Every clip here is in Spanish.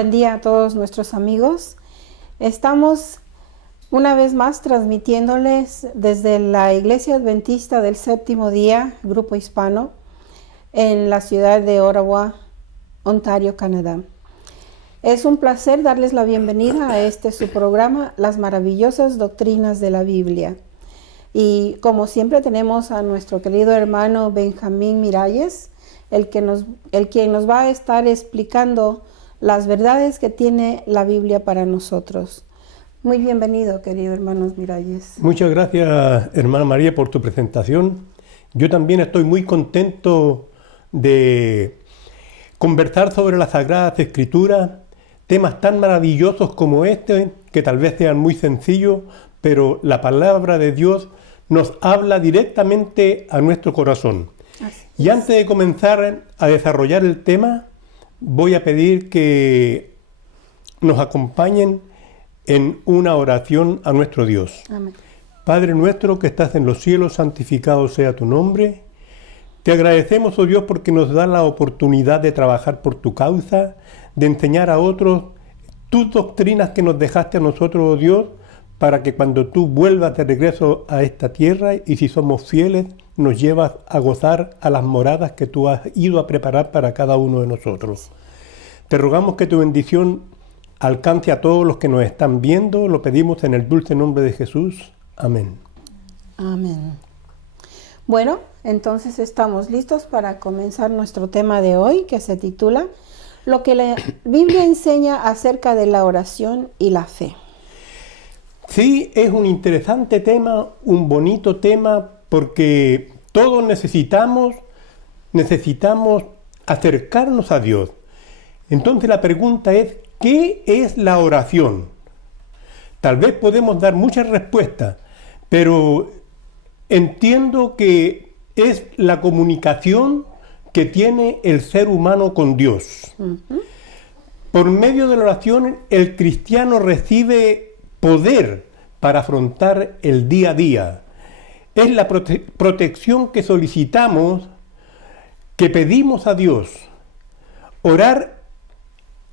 buen día a todos nuestros amigos. Estamos una vez más transmitiéndoles desde la Iglesia Adventista del Séptimo Día, Grupo Hispano, en la ciudad de Ottawa, Ontario, Canadá. Es un placer darles la bienvenida a su programa, Las Maravillosas Doctrinas de la Biblia. Y como siempre tenemos a nuestro querido hermano Benjamín Miralles, quien nos va a estar explicando las verdades que tiene la Biblia para nosotros. Muy bienvenido, querido hermano Miralles. Muchas gracias, hermana María, por tu presentación. Yo también estoy muy contento de conversar sobre las Sagradas Escrituras, temas tan maravillosos como este, que tal vez sean muy sencillos, pero la palabra de Dios nos habla directamente a nuestro corazón. Y antes de comenzar a desarrollar el tema, voy a pedir que nos acompañen en una oración a nuestro Dios. Amén. Padre nuestro que estás en los cielos, santificado sea tu nombre. Te agradecemos, oh Dios, porque nos da la oportunidad de trabajar por tu causa, de enseñar a otros tus doctrinas que nos dejaste a nosotros, oh Dios, para que cuando tú vuelvas de regreso a esta tierra, y si somos fieles, nos llevas a gozar a las moradas que tú has ido a preparar para cada uno de nosotros. Te rogamos que tu bendición alcance a todos los que nos están viendo. Lo pedimos en el dulce nombre de Jesús. Amén. Amén. Bueno, entonces estamos listos para comenzar nuestro tema de hoy, que se titula Lo que la Biblia enseña acerca de la oración y la fe. Sí, es un interesante tema, un bonito tema, porque todos necesitamos acercarnos a Dios. Entonces la pregunta es, ¿qué es la oración? Tal vez podemos dar muchas respuestas, pero entiendo que es la comunicación que tiene el ser humano con Dios. Por medio de la oración, el cristiano recibe poder para afrontar el día a día. Es la protección que solicitamos, que pedimos a Dios. Orar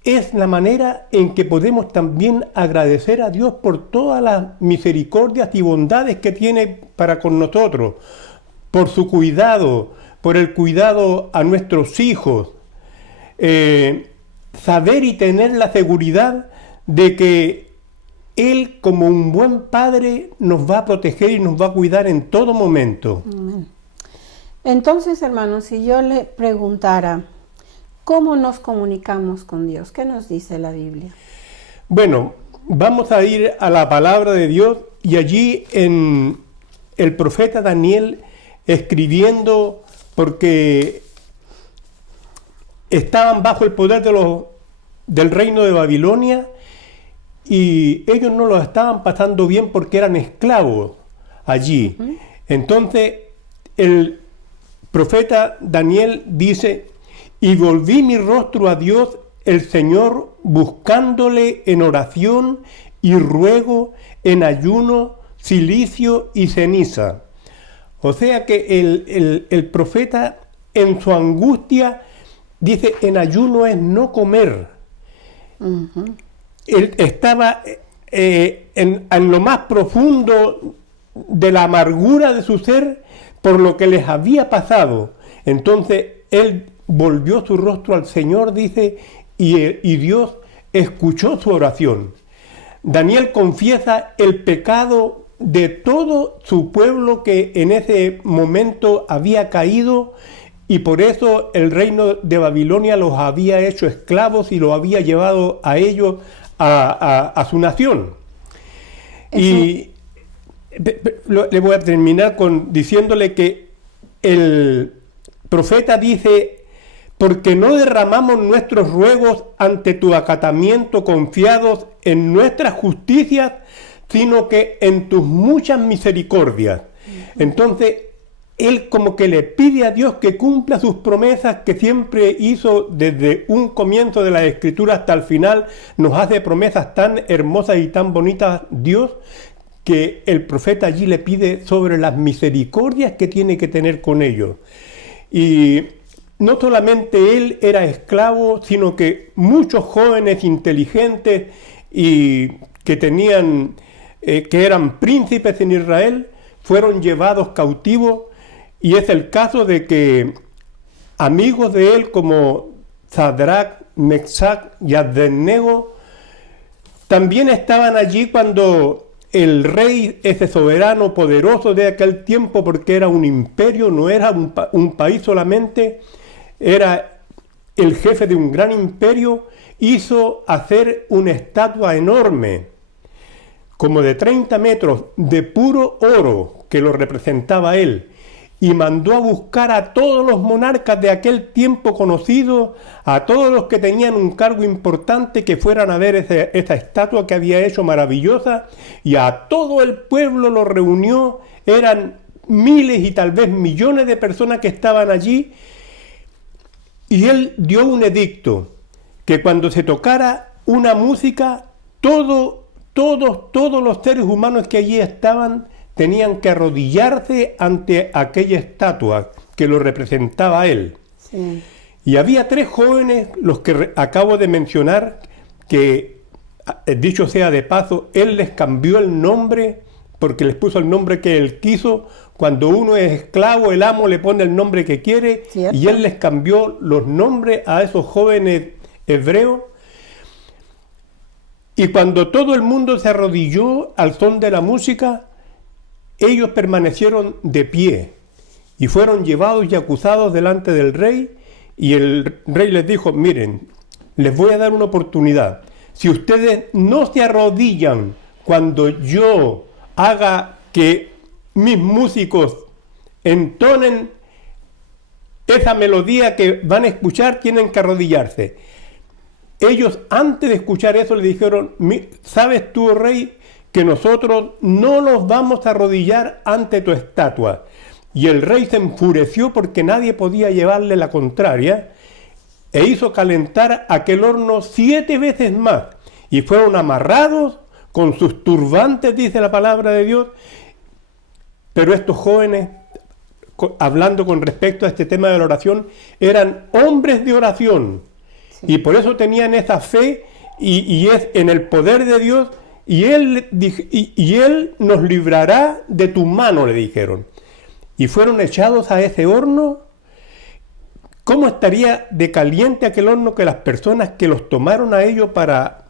es la manera en que podemos también agradecer a Dios por todas las misericordias y bondades que tiene para con nosotros, por su cuidado, por el cuidado a nuestros hijos. Saber y tener la seguridad de que Él, como un buen padre, nos va a proteger y nos va a cuidar en todo momento. Amén. Entonces, hermanos, si yo le preguntara, ¿cómo nos comunicamos con Dios? ¿Qué nos dice la Biblia? Bueno, vamos a ir a la palabra de Dios, y allí en el profeta Daniel, escribiendo, porque estaban bajo el poder del reino de Babilonia, y ellos no lo estaban pasando bien porque eran esclavos allí. Entonces el profeta Daniel dice: y volví mi rostro a Dios el Señor, buscándole en oración y ruego, en ayuno, cilicio y ceniza. O sea que el profeta, en su angustia, dice: en ayuno es no comer. Él estaba en lo más profundo de la amargura de su ser por lo que les había pasado. Entonces él volvió su rostro al Señor, dice, y Dios escuchó su oración. Daniel confiesa el pecado de todo su pueblo que en ese momento había caído, y por eso el reino de Babilonia los había hecho esclavos y los había llevado a ellos a su nación. Eso. Y le voy a terminar diciéndole que el profeta dice: porque no derramamos nuestros ruegos ante tu acatamiento confiados en nuestras justicias, sino que en tus muchas misericordias. Entonces, él como que le pide a Dios que cumpla sus promesas que siempre hizo desde un comienzo de la Escritura hasta el final. Nos hace promesas tan hermosas y tan bonitas Dios, que el profeta allí le pide sobre las misericordias que tiene que tener con ellos. Y no solamente él era esclavo, sino que muchos jóvenes inteligentes y que tenían, que eran príncipes en Israel, fueron llevados cautivos, y es el caso de que amigos de él como Sadrach, Mesach y Abednego también estaban allí cuando el rey, ese soberano poderoso de aquel tiempo, porque era un imperio, no era un país solamente, era el jefe de un gran imperio, hizo hacer una estatua enorme, como de 30 metros, de puro oro, que lo representaba él, y mandó a buscar a todos los monarcas de aquel tiempo conocidos, a todos los que tenían un cargo importante, que fueran a ver esa estatua que había hecho maravillosa, y a todo el pueblo lo reunió. Eran miles y tal vez millones de personas que estaban allí, y él dio un edicto, que cuando se tocara una música, todos los seres humanos que allí estaban tenían que arrodillarse ante aquella estatua que lo representaba a él. Sí. Y había 3 jóvenes, los que acabo de mencionar, que, dicho sea de paso, él les cambió el nombre, porque les puso el nombre que él quiso. Cuando uno es esclavo, el amo le pone el nombre que quiere, ¿cierto? Y él les cambió los nombres a esos jóvenes hebreos. Y cuando todo el mundo se arrodilló al son de la música, ellos permanecieron de pie y fueron llevados y acusados delante del rey, y el rey les dijo: miren, les voy a dar una oportunidad. Si ustedes no se arrodillan cuando yo haga que mis músicos entonen esa melodía que van a escuchar, tienen que arrodillarse. Ellos, antes de escuchar eso, le dijeron: ¿sabes tú, rey, que nosotros no nos vamos a arrodillar ante tu estatua? Y el rey se enfureció porque nadie podía llevarle la contraria, e hizo calentar aquel horno 7 veces más, y fueron amarrados con sus turbantes, dice la palabra de Dios. Pero estos jóvenes, hablando con respecto a este tema de la oración, eran hombres de oración, sí. Y por eso tenían esa fe, y es en el poder de Dios. Y él nos librará de tu mano, le dijeron. Y fueron echados a ese horno. ¿Cómo estaría de caliente aquel horno que las personas que los tomaron a ellos para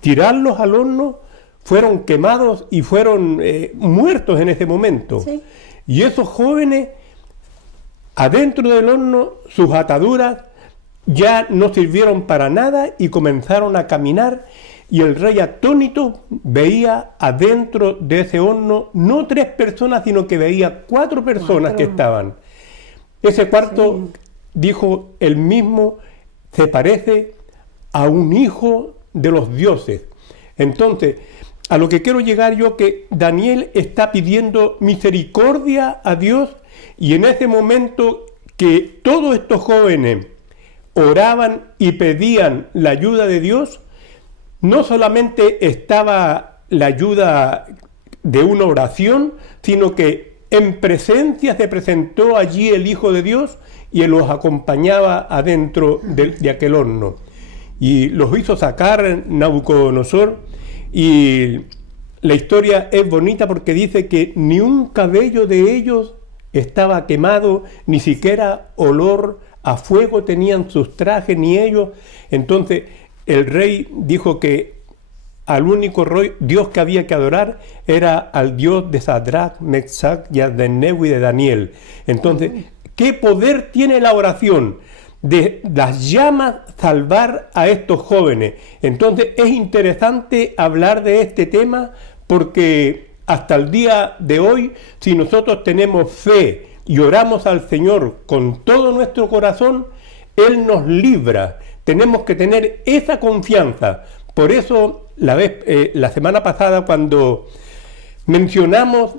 tirarlos al horno fueron quemados y fueron muertos en ese momento? Sí. Y esos jóvenes, adentro del horno, sus ataduras ya no sirvieron para nada y comenzaron a caminar. Y el rey, atónito, veía adentro de ese horno no 3 personas, sino que veía 4 personas que estaban. Ese cuarto, sí, dijo él mismo, se parece a un hijo de los dioses. Entonces, a lo que quiero llegar yo, que Daniel está pidiendo misericordia a Dios, y en ese momento que todos estos jóvenes oraban y pedían la ayuda de Dios, no solamente estaba la ayuda de una oración, sino que en presencia se presentó allí el Hijo de Dios y él los acompañaba adentro de aquel horno. Y los hizo sacar Nabucodonosor, y la historia es bonita porque dice que ni un cabello de ellos estaba quemado, ni siquiera olor a fuego tenían sus trajes, ni ellos. Entonces el rey dijo que al único Dios que había que adorar era al Dios de Sadrach, Mesach y Abednego y de Daniel. Entonces, ¿qué poder tiene la oración de las llamas salvar a estos jóvenes? Entonces, es interesante hablar de este tema, porque hasta el día de hoy, si nosotros tenemos fe y oramos al Señor con todo nuestro corazón, Él nos libra. Tenemos que tener esa confianza. Por eso, la semana pasada, cuando mencionamos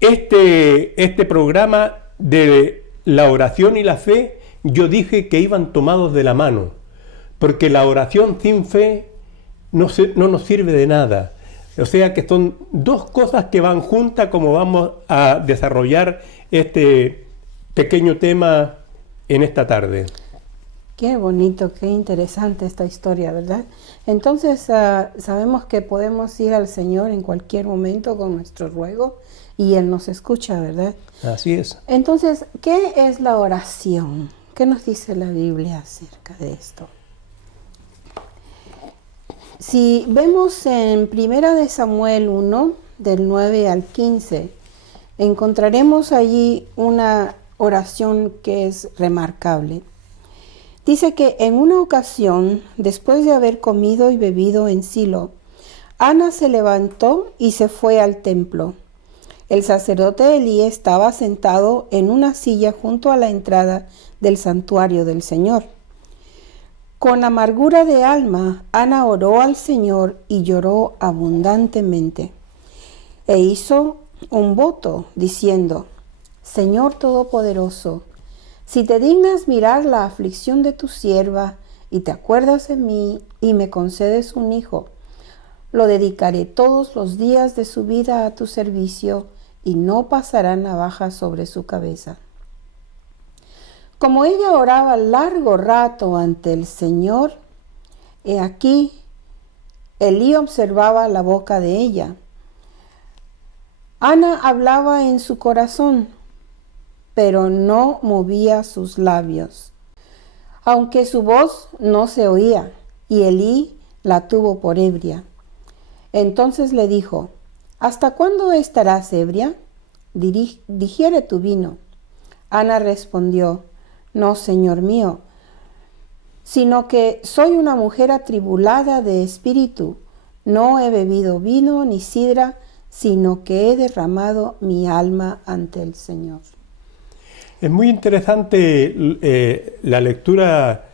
este programa de la oración y la fe, yo dije que iban tomados de la mano, porque la oración sin fe no nos sirve de nada. O sea que son 2 cosas que van juntas, como vamos a desarrollar este pequeño tema en esta tarde. Qué bonito, qué interesante esta historia, ¿verdad? Entonces sabemos que podemos ir al Señor en cualquier momento con nuestro ruego y Él nos escucha, ¿verdad? Así es. Entonces, ¿qué es la oración? ¿Qué nos dice la Biblia acerca de esto? Si vemos en 1 Samuel 1, del 9 al 15, encontraremos allí una oración que es remarcable. Dice que en una ocasión, después de haber comido y bebido en Silo, Ana se levantó y se fue al templo. El sacerdote Elí estaba sentado en una silla junto a la entrada del santuario del Señor. Con amargura de alma, Ana oró al Señor y lloró abundantemente. E hizo un voto diciendo: Señor Todopoderoso, si te dignas mirar la aflicción de tu sierva y te acuerdas de mí y me concedes un hijo, lo dedicaré todos los días de su vida a tu servicio y no pasará navaja sobre su cabeza. Como ella oraba largo rato ante el Señor, he aquí, Elí observaba la boca de ella. Ana hablaba en su corazón, pero no movía sus labios, aunque su voz no se oía, y Elí la tuvo por ebria. Entonces le dijo: ¿Hasta cuándo estarás ebria? Digiere tu vino. Ana respondió: No, Señor mío, sino que soy una mujer atribulada de espíritu. No he bebido vino ni sidra, sino que he derramado mi alma ante el Señor. Es muy interesante la lectura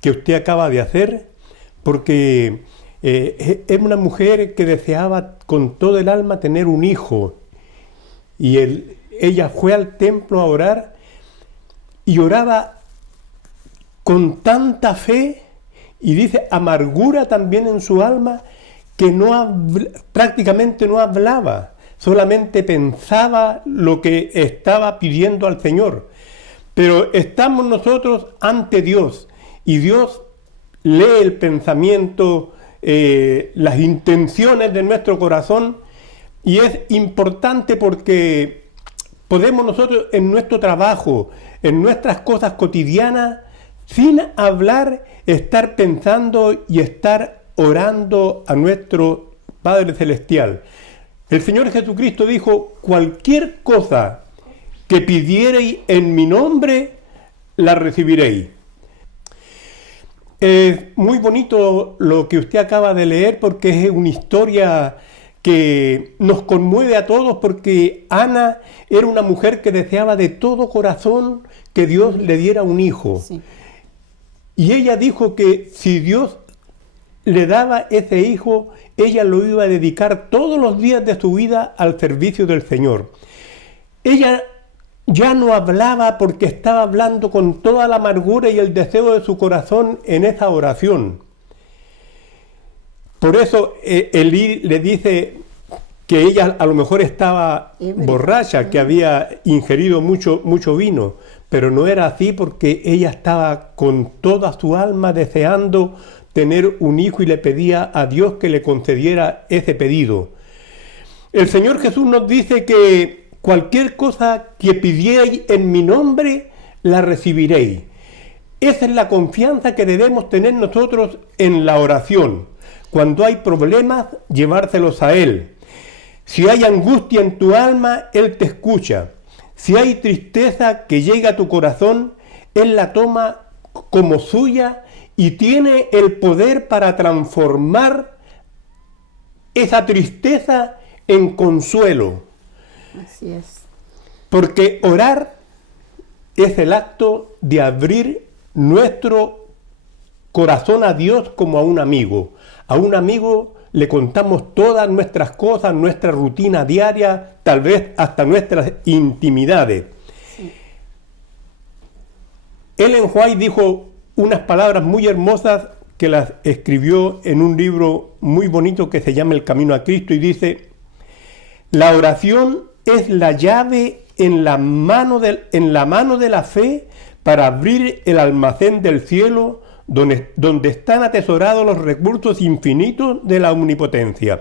que usted acaba de hacer, porque es una mujer que deseaba con todo el alma tener un hijo, y ella fue al templo a orar y oraba con tanta fe, y dice amargura también en su alma, que prácticamente no hablaba, solamente pensaba lo que estaba pidiendo al Señor. Pero estamos nosotros ante Dios, y Dios lee el pensamiento, las intenciones de nuestro corazón, y es importante porque podemos nosotros en nuestro trabajo, en nuestras cosas cotidianas, sin hablar, estar pensando y estar orando a nuestro Padre Celestial. El Señor Jesucristo dijo: cualquier cosa que pidiereis en mi nombre, la recibiréis. Es muy bonito lo que usted acaba de leer, porque es una historia que nos conmueve a todos, porque Ana era una mujer que deseaba de todo corazón que Dios le diera un hijo. Sí. Y ella dijo que si Dios le daba ese hijo, ella lo iba a dedicar todos los días de su vida al servicio del Señor. Ella ya no hablaba porque estaba hablando con toda la amargura y el deseo de su corazón en esa oración. Por eso Elí le dice que ella a lo mejor estaba borracha, que había ingerido mucho vino, pero no era así, porque ella estaba con toda su alma deseando tener un hijo y le pedía a Dios que le concediera ese pedido. El Señor Jesús nos dice que cualquier cosa que pidierais en mi nombre, la recibiréis. Esa es la confianza que debemos tener nosotros en la oración. Cuando hay problemas, llevárselos a Él. Si hay angustia en tu alma, Él te escucha. Si hay tristeza que llega a tu corazón, Él la toma como suya y tiene el poder para transformar esa tristeza en consuelo. Así es. Porque orar es el acto de abrir nuestro corazón a Dios como a un amigo. A un amigo le contamos todas nuestras cosas, nuestra rutina diaria, tal vez hasta nuestras intimidades. Sí. Ellen White dijo unas palabras muy hermosas que las escribió en un libro muy bonito que se llama El Camino a Cristo, y dice: la oración es la llave en la mano de la fe para abrir el almacén del cielo donde están atesorados los recursos infinitos de la omnipotencia.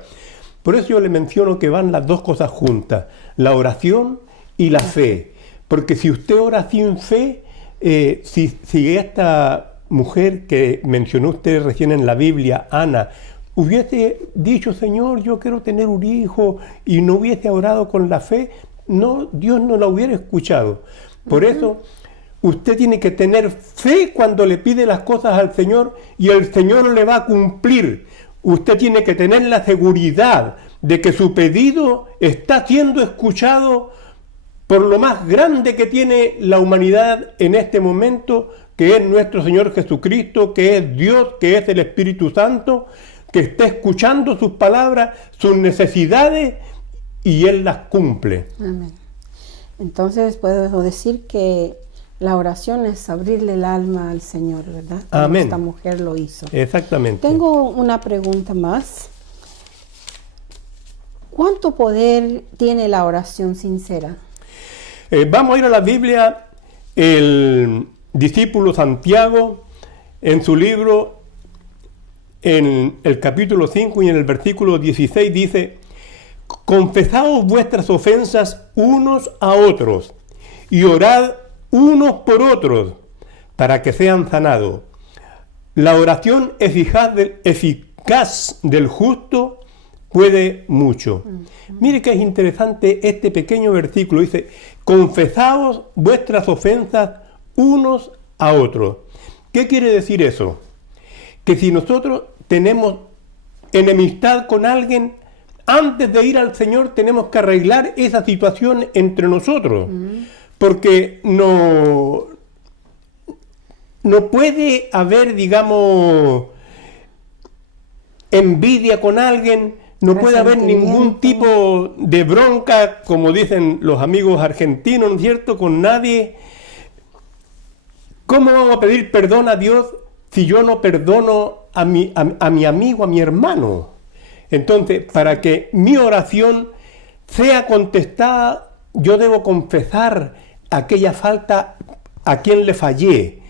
Por eso yo le menciono que van las dos cosas juntas, la oración y la fe. Porque si usted ora sin fe, si esta mujer que mencionó usted recién en la Biblia, Ana, hubiese dicho, Señor, yo quiero tener un hijo, y no hubiese orado con la fe, no, Dios no la hubiera escuchado. Por eso, usted tiene que tener fe cuando le pide las cosas al Señor, y el Señor le va a cumplir. Usted tiene que tener la seguridad de que su pedido está siendo escuchado por lo más grande que tiene la humanidad en este momento, que es nuestro Señor Jesucristo, que es Dios, que es el Espíritu Santo, que está escuchando sus palabras, sus necesidades, y Él las cumple. Amén. Entonces puedo decir que la oración es abrirle el alma al Señor, ¿verdad? Como Amén. esta mujer lo hizo. Exactamente. Tengo una pregunta más. ¿Cuánto poder tiene la oración sincera? Vamos a ir a la Biblia. El discípulo Santiago, en su libro, en el capítulo 5 y en el versículo 16 dice: confesaos vuestras ofensas unos a otros y orad unos por otros para que sean sanados. La oración eficaz del justo puede mucho. Mire que es interesante este pequeño versículo. Dice: confesaos vuestras ofensas unos a otros. ¿Qué quiere decir eso? Que si nosotros tenemos enemistad con alguien, antes de ir al Señor tenemos que arreglar esa situación entre nosotros. Porque no puede haber, digamos, envidia con alguien, no puede haber ningún tipo de bronca, como dicen los amigos argentinos, ¿no es cierto?, con nadie. ¿Cómo vamos a pedir perdón a Dios si yo no perdono a mi amigo, a mi hermano? Entonces, para que mi oración sea contestada, yo debo confesar aquella falta a quien le fallé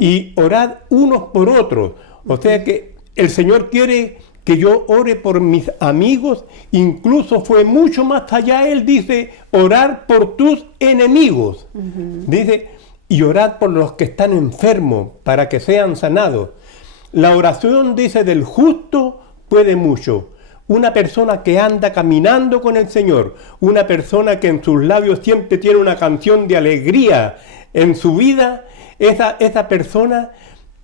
y orar unos por otros. O sea que el Señor quiere que yo ore por mis amigos, incluso fue mucho más allá. Él dice: orar por tus enemigos. Dice: y orad por los que están enfermos para que sean sanados. La oración, dice, del justo puede mucho. Una persona que anda caminando con el Señor, una persona que en sus labios siempre tiene una canción de alegría en su vida, esa persona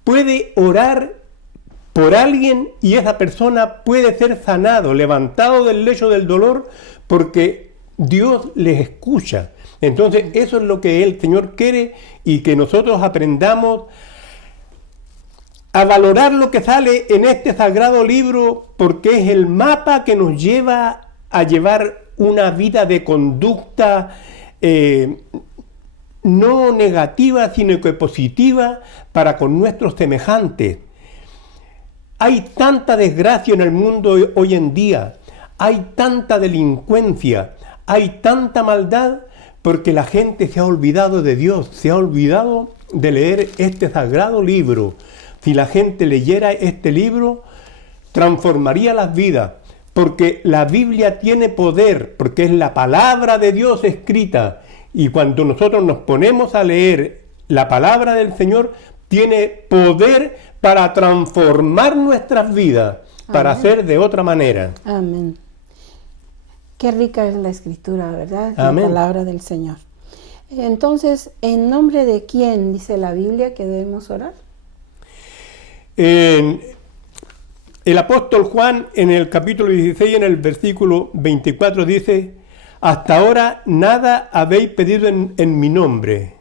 puede orar por alguien y esa persona puede ser sanado, levantado del lecho del dolor, porque Dios les escucha. Entonces eso es lo que el Señor quiere, y que nosotros aprendamos a valorar lo que sale en este sagrado libro, porque es el mapa que nos lleva a llevar una vida de conducta no negativa, sino que positiva para con nuestros semejantes. Hay tanta desgracia en el mundo hoy en día, hay tanta delincuencia, hay tanta maldad, porque la gente se ha olvidado de Dios, se ha olvidado de leer este sagrado libro. Si la gente leyera este libro, transformaría las vidas, porque la Biblia tiene poder, porque es la palabra de Dios escrita, y cuando nosotros nos ponemos a leer la palabra del Señor, tiene poder para transformar nuestras vidas, para hacer de otra manera. Amén. Qué rica es la Escritura, ¿verdad? Amén. La palabra del Señor. Entonces, ¿en nombre de quién dice la Biblia que debemos orar? El apóstol Juan, en el capítulo 16, en el versículo 24, dice: hasta ahora nada habéis pedido en mi nombre.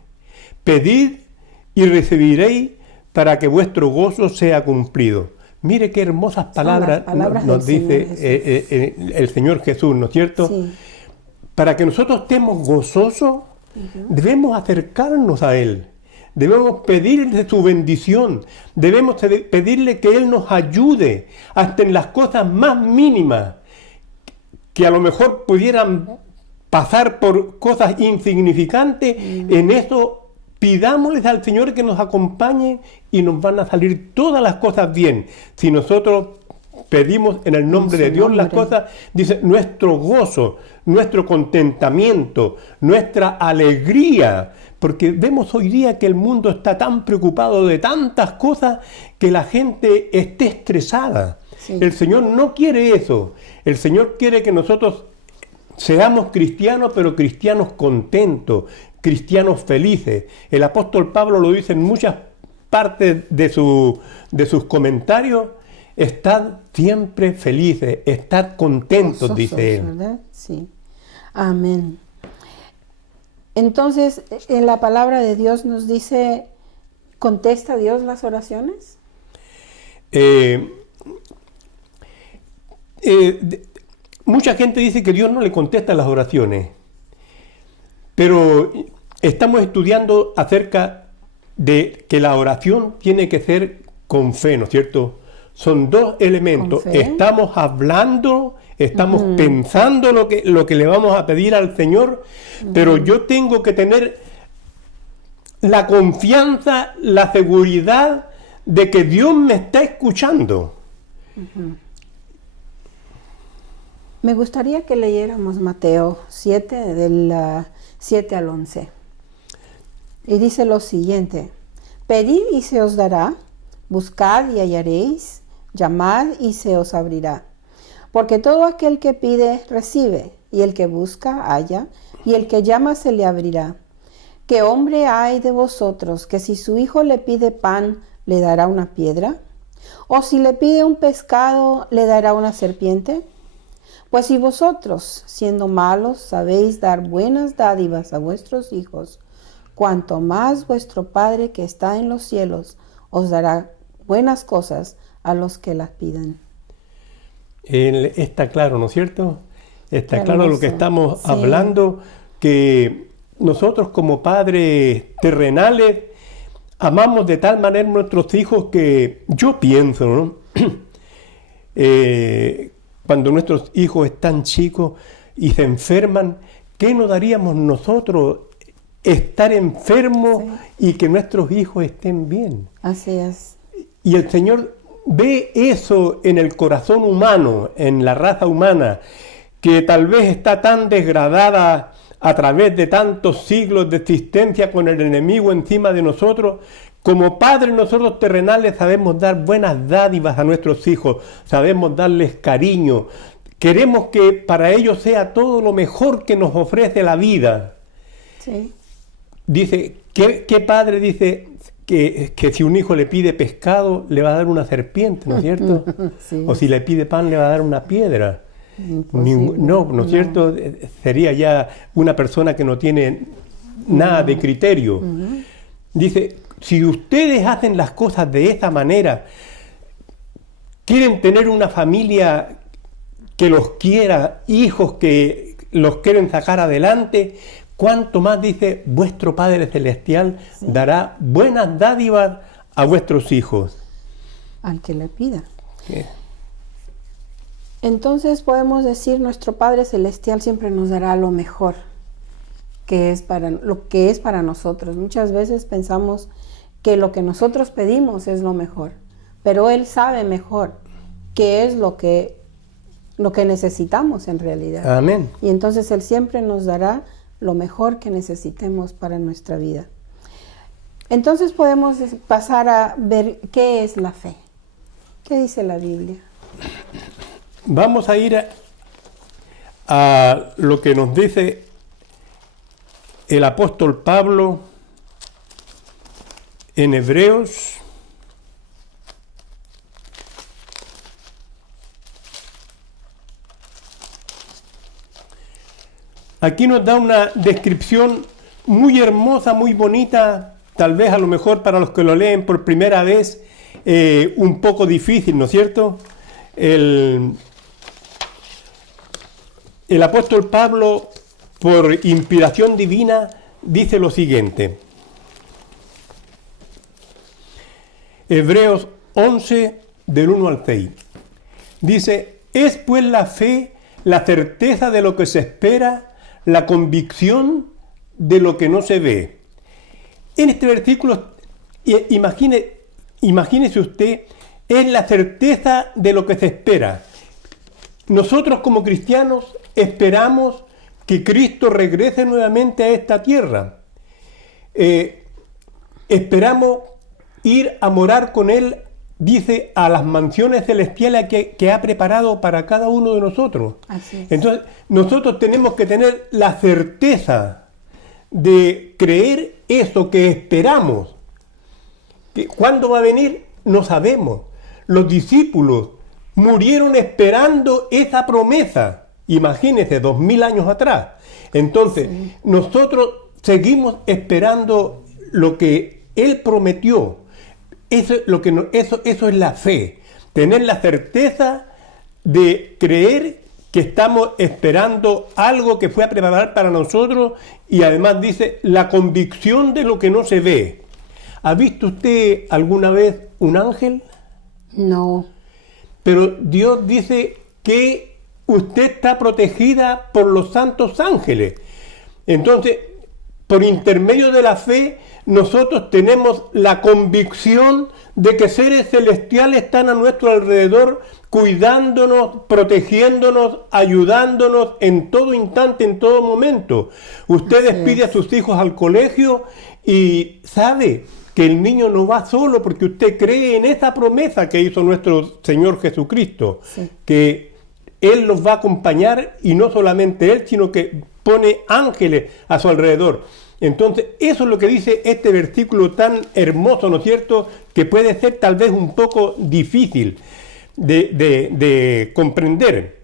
Pedid y recibiréis, para que vuestro gozo sea cumplido. Mire qué hermosas palabras nos dice el Señor Jesús, ¿no es cierto? Sí. Para que nosotros estemos gozosos, debemos acercarnos a Él. Debemos pedirle su bendición, debemos pedirle que Él nos ayude hasta en las cosas más mínimas, que a lo mejor pudieran pasar por cosas insignificantes, en eso pidámosles al Señor que nos acompañe y nos van a salir todas las cosas bien. Si nosotros pedimos en el nombre de Dios las cosas, dice, nuestro gozo, nuestro contentamiento, nuestra alegría, porque vemos hoy día que el mundo está tan preocupado de tantas cosas que la gente esté estresada. Sí. El Señor no quiere eso. El Señor quiere que nosotros seamos cristianos, pero cristianos contentos, cristianos felices. El apóstol Pablo lo dice en muchas partes de sus comentarios: estad siempre felices, estad contentos, gozosos, dice él. ¿Verdad? Sí. Amén. Entonces, en la palabra de Dios nos dice, ¿contesta Dios las oraciones? Mucha gente dice que Dios no le contesta las oraciones, pero estamos estudiando acerca de que la oración tiene que ser con fe, ¿no es cierto? Son dos elementos. Estamos hablando, estamos pensando lo que le vamos a pedir al Señor, pero yo tengo que tener la confianza, la seguridad de que Dios me está escuchando. Me gustaría que leyéramos Mateo 7, del 7 al 11. Y dice lo siguiente: pedid y se os dará, buscad y hallaréis, llamad y se os abrirá. Porque todo aquel que pide, recibe, y el que busca, halla, y el que llama, se le abrirá. ¿Qué hombre hay de vosotros que si su hijo le pide pan, le dará una piedra? ¿O si le pide un pescado, le dará una serpiente? Pues si vosotros, siendo malos, sabéis dar buenas dádivas a vuestros hijos, cuanto más vuestro Padre que está en los cielos os dará buenas cosas a los que las piden. Está claro, ¿no es cierto? Está claro lo que estamos hablando, que nosotros como padres terrenales amamos de tal manera a nuestros hijos que yo pienso, ¿no? Cuando nuestros hijos están chicos y se enferman, ¿qué nos daríamos nosotros estar enfermos y que nuestros hijos estén bien? Así es. Y el Señor ve eso en el corazón humano, en la raza humana, que tal vez está tan degradada a través de tantos siglos de existencia con el enemigo encima de nosotros. Como padres nosotros terrenales sabemos dar buenas dádivas a nuestros hijos, sabemos darles cariño, queremos que para ellos sea todo lo mejor que nos ofrece la vida. Sí. Dice, ¿qué padre dice que si un hijo le pide pescado le va a dar una serpiente, ¿no es cierto? Sí. O si le pide pan le va a dar una piedra. ¿No es cierto? Sería ya una persona que no tiene nada de criterio. Dice, si ustedes hacen las cosas de esa manera, quieren tener una familia que los quiera, hijos que los quieren sacar adelante, cuánto más, dice, vuestro Padre Celestial dará buenas dádivas a vuestros hijos. Al que le pida. ¿Qué? Entonces podemos decir, nuestro Padre Celestial siempre nos dará lo mejor, lo que es para nosotros. Muchas veces pensamos que lo que nosotros pedimos es lo mejor, pero Él sabe mejor qué es lo que necesitamos en realidad. Amén. Y entonces Él siempre nos dará lo mejor que necesitemos para nuestra vida. Entonces podemos pasar a ver qué es la fe. ¿Qué dice la Biblia? Vamos a ir a lo que nos dice el apóstol Pablo en Hebreos. Aquí nos da una descripción muy hermosa, muy bonita, tal vez a lo mejor para los que lo leen por primera vez, un poco difícil, ¿no es cierto? El apóstol Pablo, por inspiración divina, dice lo siguiente. Hebreos 11, del 1 al 6. Dice, es pues la fe la certeza de lo que se espera, la convicción de lo que no se ve. En este versículo, imagínese usted, es la certeza de lo que se espera. Nosotros como cristianos esperamos que Cristo regrese nuevamente a esta tierra. Esperamos ir a morar con Él, dice, a las mansiones celestiales que ha preparado para cada uno de nosotros. Así es. Entonces, nosotros tenemos que tener la certeza de creer eso que esperamos. ¿Cuándo va a venir? No sabemos. Los discípulos murieron esperando esa promesa. Imagínense, 2000 años atrás. Entonces, sí, nosotros seguimos esperando lo que Él prometió. Eso es la fe. Tener la certeza de creer que estamos esperando algo que fue a preparar para nosotros, y además dice la convicción de lo que no se ve. ¿Ha visto usted alguna vez un ángel? No. Pero Dios dice que usted está protegida por los santos ángeles. Entonces, por intermedio de la fe, nosotros tenemos la convicción de que seres celestiales están a nuestro alrededor, cuidándonos, protegiéndonos, ayudándonos en todo instante, en todo momento. Usted despide a sus hijos al colegio y sabe que el niño no va solo, porque usted cree en esa promesa que hizo nuestro Señor Jesucristo, sí, que Él los va a acompañar, y no solamente Él, sino que pone ángeles a su alrededor. Entonces, eso es lo que dice este versículo tan hermoso, ¿no es cierto?, que puede ser tal vez un poco difícil de comprender,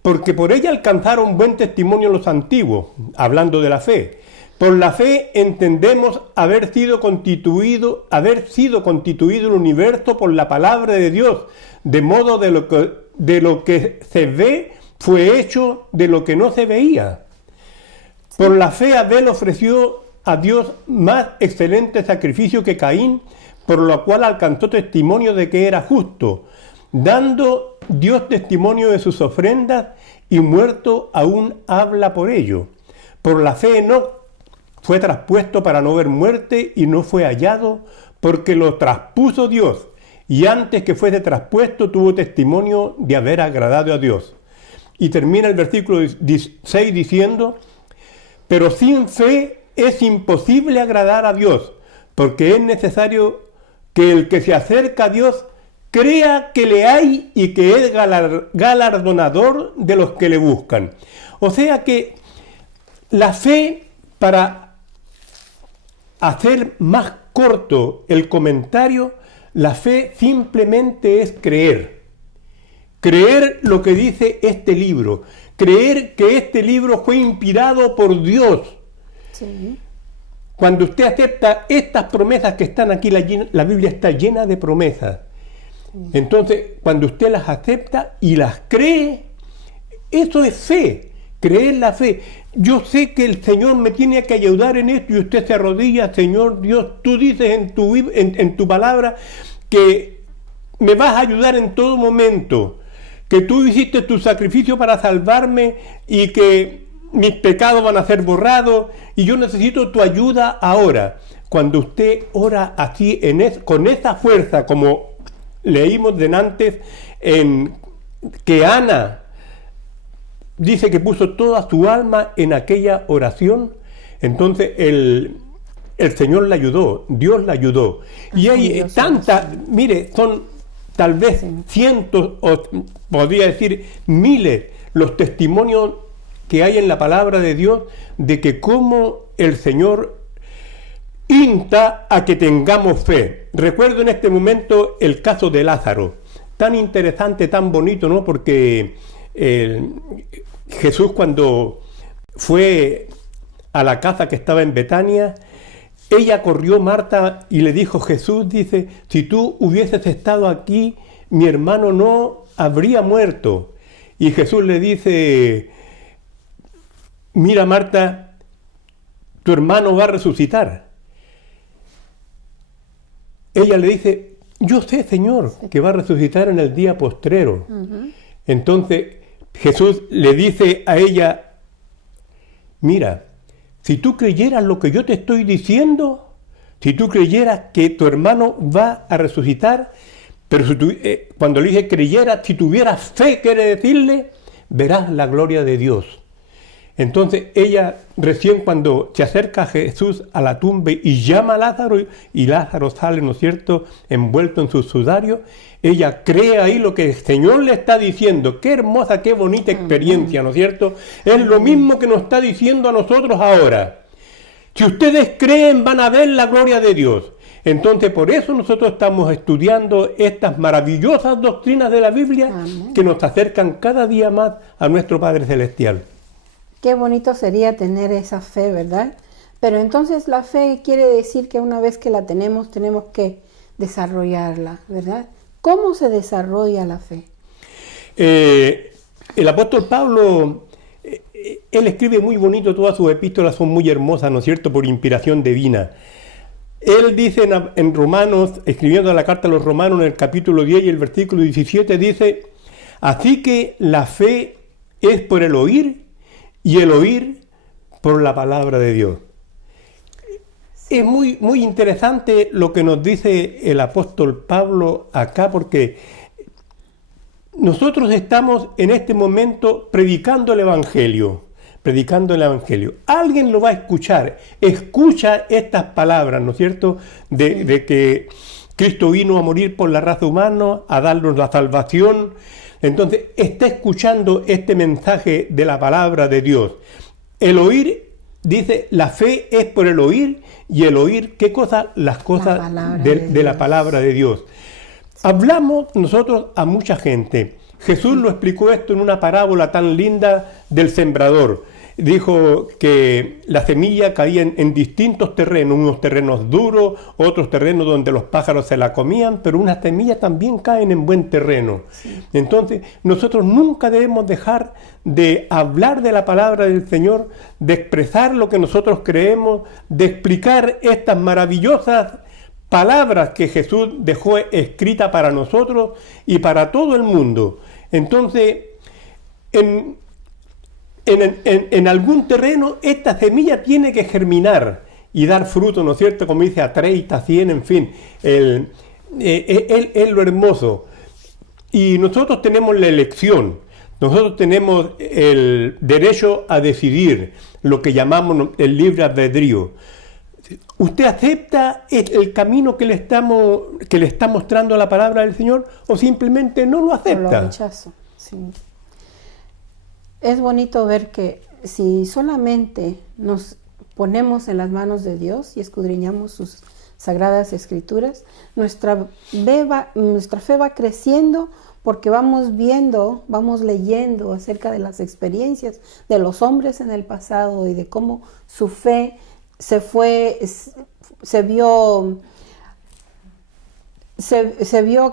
porque por ella alcanzaron buen testimonio los antiguos, hablando de la fe. Por la fe entendemos haber sido constituido el universo por la palabra de Dios, de modo de lo que se ve fue hecho de lo que no se veía. Por la fe Abel ofreció a Dios más excelente sacrificio que Caín, por lo cual alcanzó testimonio de que era justo, dando Dios testimonio de sus ofrendas, y muerto aún habla por ello. Por la fe Enoc fue traspuesto para no ver muerte, y no fue hallado, porque lo traspuso Dios, y antes que fuese traspuesto tuvo testimonio de haber agradado a Dios. Y termina el versículo 6 diciendo: pero sin fe es imposible agradar a Dios, porque es necesario que el que se acerca a Dios crea que le hay y que es galardonador de los que le buscan. O sea que la fe, para hacer más corto el comentario, la fe simplemente es creer. Creer lo que dice este libro. Creer que este libro fue inspirado por Dios. Sí. Cuando usted acepta estas promesas que están aquí, la Biblia está llena de promesas. Sí. Entonces, cuando usted las acepta y las cree, eso es fe, creer la fe. Yo sé que el Señor me tiene que ayudar en esto, y usted se arrodilla: Señor Dios, tú dices en tu palabra que me vas a ayudar en todo momento, que tú hiciste tu sacrificio para salvarme y que mis pecados van a ser borrados, y yo necesito tu ayuda ahora. Cuando usted ora así, con esa fuerza, como leímos delante, que Ana dice que puso toda su alma en aquella oración, entonces el Señor la ayudó, Dios la ayudó. Y hay tantas, mire, son tal vez cientos, o podría decir miles, los testimonios que hay en la palabra de Dios de que cómo el Señor insta a que tengamos fe. Recuerdo en este momento el caso de Lázaro, tan interesante, tan bonito, ¿no? Porque Jesús, cuando fue a la casa que estaba en Betania, ella corrió, Marta, y le dijo: Jesús dice, si tú hubieses estado aquí, mi hermano no habría muerto. Y Jesús le dice: mira, Marta, tu hermano va a resucitar. Ella le dice: yo sé, Señor, que va a resucitar en el día postrero. Uh-huh. Entonces Jesús le dice a ella: mira, si tú creyeras lo que yo te estoy diciendo, si tú creyeras que tu hermano va a resucitar, pero si tú, cuando le dije creyera, si tuvieras fe, quiere decirle, verás la gloria de Dios. Entonces ella recién cuando se acerca a Jesús a la tumba y llama a Lázaro y Lázaro sale, ¿no es cierto?, envuelto en su sudario, ella cree ahí lo que el Señor le está diciendo. Qué hermosa, qué bonita experiencia, ¿no es cierto? Es lo mismo que nos está diciendo a nosotros ahora. Si ustedes creen, van a ver la gloria de Dios. Entonces, por eso nosotros estamos estudiando estas maravillosas doctrinas de la Biblia que nos acercan cada día más a nuestro Padre Celestial. Qué bonito sería tener esa fe, ¿verdad? Pero entonces la fe quiere decir que una vez que la tenemos que desarrollarla, ¿verdad? ¿Cómo se desarrolla la fe? El apóstol Pablo, él escribe muy bonito, todas sus epístolas son muy hermosas, ¿no es cierto?, por inspiración divina. Él dice en Romanos, escribiendo la carta a los Romanos en el capítulo 10 y el versículo 17, dice, así que la fe es por el oír y el oír por la palabra de Dios. Es muy, muy interesante lo que nos dice el apóstol Pablo acá, porque nosotros estamos en este momento predicando el Evangelio. Alguien lo va a escuchar. Escucha estas palabras, ¿no es cierto?, de que Cristo vino a morir por la raza humana, a darnos la salvación. Entonces, está escuchando este mensaje de la palabra de Dios. El oír, dice, la fe es por el oír, y el oír, ¿qué cosa? Las cosas de la palabra de Dios. Hablamos nosotros a mucha gente. Jesús lo explicó esto en una parábola tan linda del sembrador. Dijo que la semilla caía en distintos terrenos, unos terrenos duros, otros terrenos donde los pájaros se la comían, pero unas semillas también caen en buen terreno. Sí. Entonces, nosotros nunca debemos dejar de hablar de la palabra del Señor, de expresar lo que nosotros creemos, de explicar estas maravillosas palabras que Jesús dejó escritas para nosotros y para todo el mundo. Entonces, en algún terreno esta semilla tiene que germinar y dar fruto, ¿no es cierto? Como dice, a 30, 100, en fin, es lo hermoso. Y nosotros tenemos la elección, nosotros tenemos el derecho a decidir, lo que llamamos el libre albedrío. ¿Usted acepta el camino que le está mostrando la palabra del Señor o simplemente no lo acepta? Lo rechazo, sí. Es bonito ver que si solamente nos ponemos en las manos de Dios y escudriñamos sus sagradas escrituras, nuestra fe va creciendo porque vamos viendo, vamos leyendo acerca de las experiencias de los hombres en el pasado y de cómo su fe se vio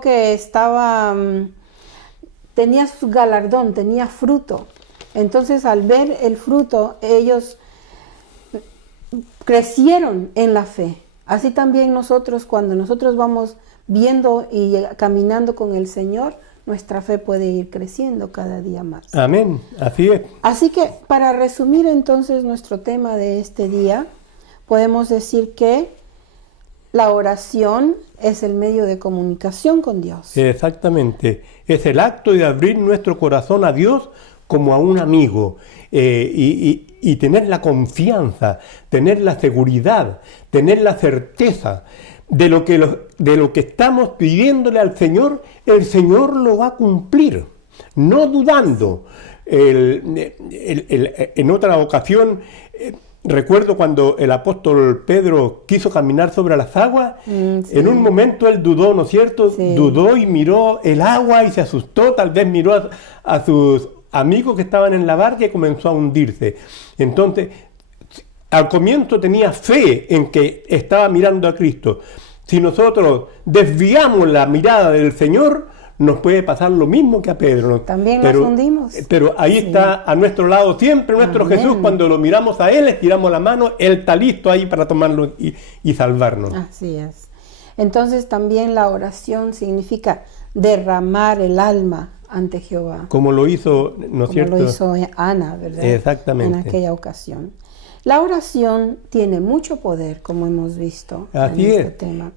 que tenía su galardón, tenía fruto. Entonces, al ver el fruto, ellos crecieron en la fe. Así también nosotros, cuando nosotros vamos viendo y caminando con el Señor, nuestra fe puede ir creciendo cada día más. Amén, así es. Así que, para resumir entonces nuestro tema de este día, podemos decir que la oración es el medio de comunicación con Dios. Exactamente, es el acto de abrir nuestro corazón a Dios como a un amigo y tener la confianza, tener la seguridad, tener la certeza de lo que estamos pidiéndole al Señor, el Señor lo va a cumplir, no dudando. En otra ocasión, recuerdo cuando el apóstol Pedro quiso caminar sobre las aguas, sí. En un momento él dudó, ¿no es cierto? Sí. Dudó y miró el agua y se asustó, tal vez miró a sus amigos que estaban en la barca y comenzó a hundirse. Entonces, al comienzo tenía fe en que estaba mirando a Cristo. Si nosotros desviamos la mirada del Señor, nos puede pasar lo mismo que a Pedro. También nos hundimos. Pero ahí sí. Está a nuestro lado siempre nuestro Amén. Jesús. Cuando lo miramos a Él, estiramos la mano, Él está listo ahí para tomarlo y salvarnos. Así es. Entonces también la oración significa derramar el alma ante Jehová. Como lo hizo, ¿no es Como cierto? lo hizo Ana, ¿verdad? Exactamente. En aquella ocasión. La oración tiene mucho poder, como hemos visto Así en este es. tema.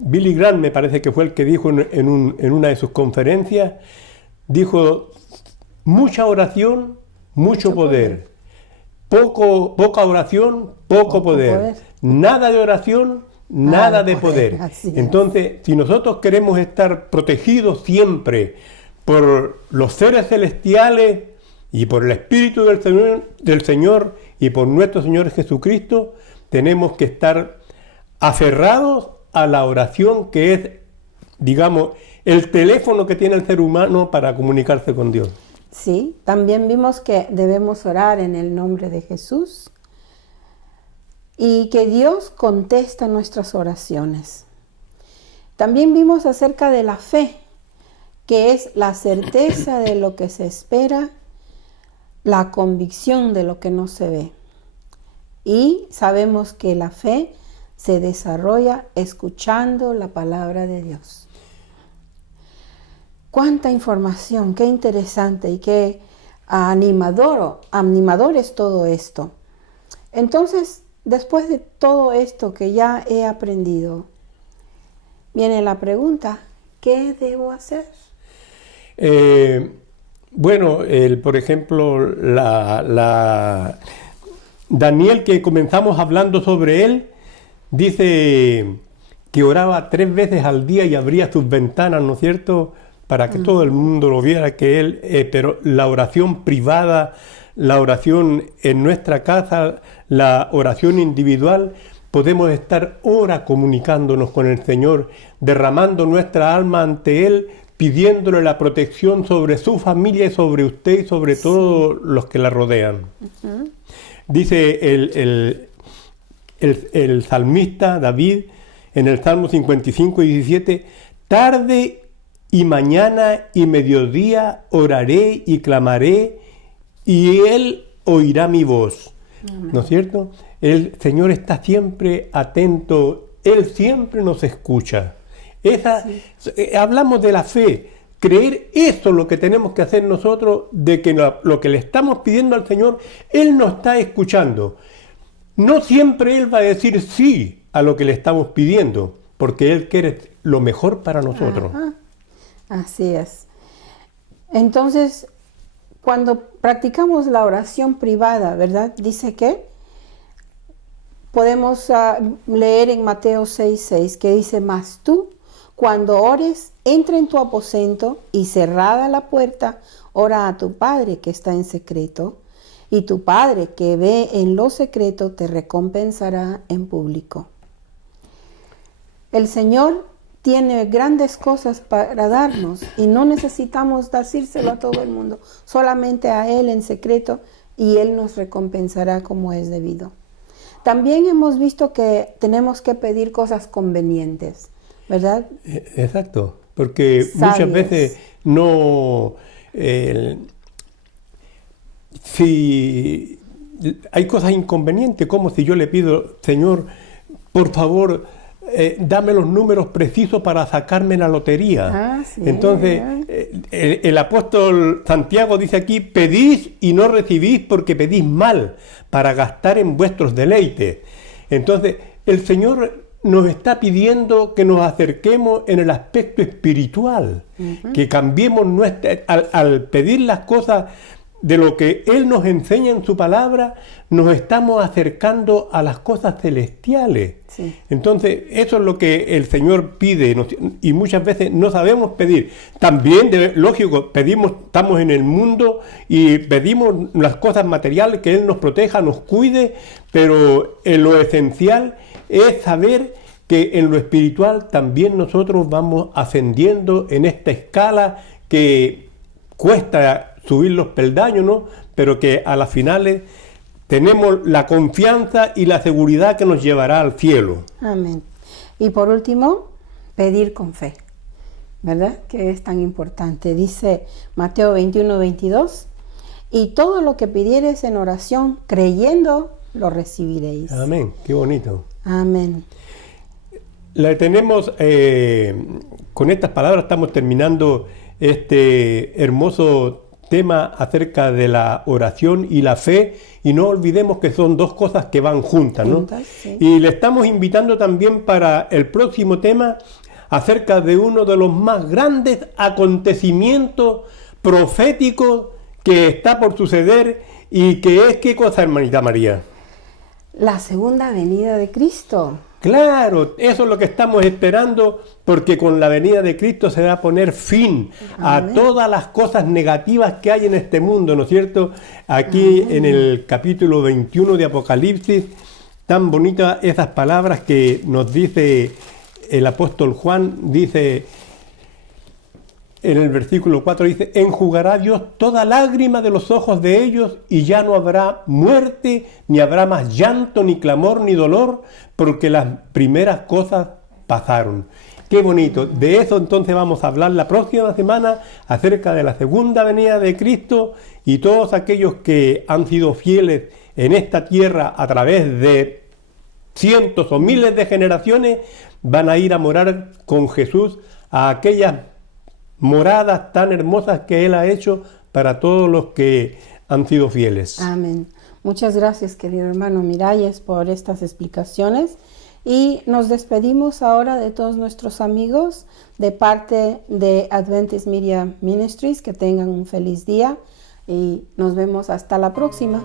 Billy Graham me parece que fue el que dijo en una de sus conferencias, dijo, mucha oración, mucho poder. Poca oración, poco poder. Nada de oración, nada de poder. Así es. Entonces, si nosotros queremos estar protegidos siempre por los seres celestiales y por el Espíritu del Señor y por nuestro Señor Jesucristo, tenemos que estar aferrados a la oración, que es, digamos, el teléfono que tiene el ser humano para comunicarse con Dios. Sí, también vimos que debemos orar en el nombre de Jesús y que Dios contesta nuestras oraciones. También vimos acerca de la fe, que es la certeza de lo que se espera, la convicción de lo que no se ve. Y sabemos que la fe se desarrolla escuchando la palabra de Dios. Cuánta información, qué interesante y qué animador es todo esto. Entonces, después de todo esto que ya he aprendido, viene la pregunta, ¿qué debo hacer? Bueno, por ejemplo, Daniel, que comenzamos hablando sobre él, dice que oraba 3 veces al día y abría sus ventanas, ¿no es cierto?, para que todo el mundo lo viera, que él, pero la oración privada, la oración en nuestra casa, la oración individual, podemos estar horas comunicándonos con el Señor, derramando nuestra alma ante Él, pidiéndole la protección sobre su familia y sobre usted y sobre todos los que la rodean. Uh-huh. Dice el salmista David en el Salmo 55:17, tarde y mañana y mediodía oraré y clamaré y Él oirá mi voz. Amén. ¿No es cierto? El Señor está siempre atento, Él siempre nos escucha. Hablamos de la fe, creer eso es lo que tenemos que hacer nosotros, de que lo que le estamos pidiendo al Señor, Él nos está escuchando. No siempre Él va a decir sí a lo que le estamos pidiendo, porque Él quiere lo mejor para nosotros. Ajá. Así es. Entonces, cuando practicamos la oración privada, ¿verdad? Dice que podemos leer en Mateo 6:6, que dice, mas tú, cuando ores, entra en tu aposento y cerrada la puerta, ora a tu Padre que está en secreto, y tu Padre que ve en lo secreto te recompensará en público. El Señor tiene grandes cosas para darnos y no necesitamos decírselo a todo el mundo, solamente a Él en secreto, y Él nos recompensará como es debido. También hemos visto que tenemos que pedir cosas convenientes, ¿verdad? Exacto, porque muchas veces no... si hay cosas inconvenientes, como si yo le pido, Señor, por favor, dame los números precisos para sacarme la lotería. Sí, entonces, el apóstol Santiago dice aquí, pedís y no recibís porque pedís mal, para gastar en vuestros deleites. Entonces, el Señor nos está pidiendo que nos acerquemos en el aspecto espiritual, que cambiemos al pedir las cosas de lo que Él nos enseña en su palabra, nos estamos acercando a las cosas celestiales. Sí. Entonces, eso es lo que el Señor pide, y muchas veces no sabemos pedir. También, lógico, pedimos, estamos en el mundo y pedimos las cosas materiales, que Él nos proteja, nos cuide, pero en lo esencial es saber que en lo espiritual también nosotros vamos ascendiendo en esta escala que cuesta subir los peldaños, ¿no? Pero que a las finales tenemos la confianza y la seguridad que nos llevará al cielo. Amén. Y por último, pedir con fe, ¿verdad? Que es tan importante. Dice Mateo 21:22, y todo lo que pidiereis en oración, creyendo, lo recibiréis. Amén. Qué bonito. Amén. La tenemos, con estas palabras estamos terminando este hermoso tema acerca de la oración y la fe, y no olvidemos que son dos cosas que van juntas, ¿no? Sí. Y le estamos invitando también para el próximo tema acerca de uno de los más grandes acontecimientos proféticos que está por suceder, y que es, ¿qué cosa, hermanita María? La segunda venida de Cristo. Claro, eso es lo que estamos esperando, porque con la venida de Cristo se va a poner fin Amén. a todas las cosas negativas que hay en este mundo, ¿no es cierto? Aquí en el capítulo 21 de Apocalipsis, tan bonitas esas palabras que nos dice el apóstol Juan, dice en el versículo 4, dice: enjugará Dios toda lágrima de los ojos de ellos, y ya no habrá muerte, ni habrá más llanto, ni clamor, ni dolor, porque las primeras cosas pasaron. Qué bonito. De eso entonces vamos a hablar la próxima semana, acerca de la segunda venida de Cristo, y todos aquellos que han sido fieles en esta tierra a través de cientos o miles de generaciones, van a ir a morar con Jesús a aquellas moradas tan hermosas que Él ha hecho para todos los que han sido fieles. Amén. Muchas gracias, querido hermano Miralles, por estas explicaciones. Y nos despedimos ahora de todos nuestros amigos de parte de Adventist Media Ministries. Que tengan un feliz día y nos vemos hasta la próxima.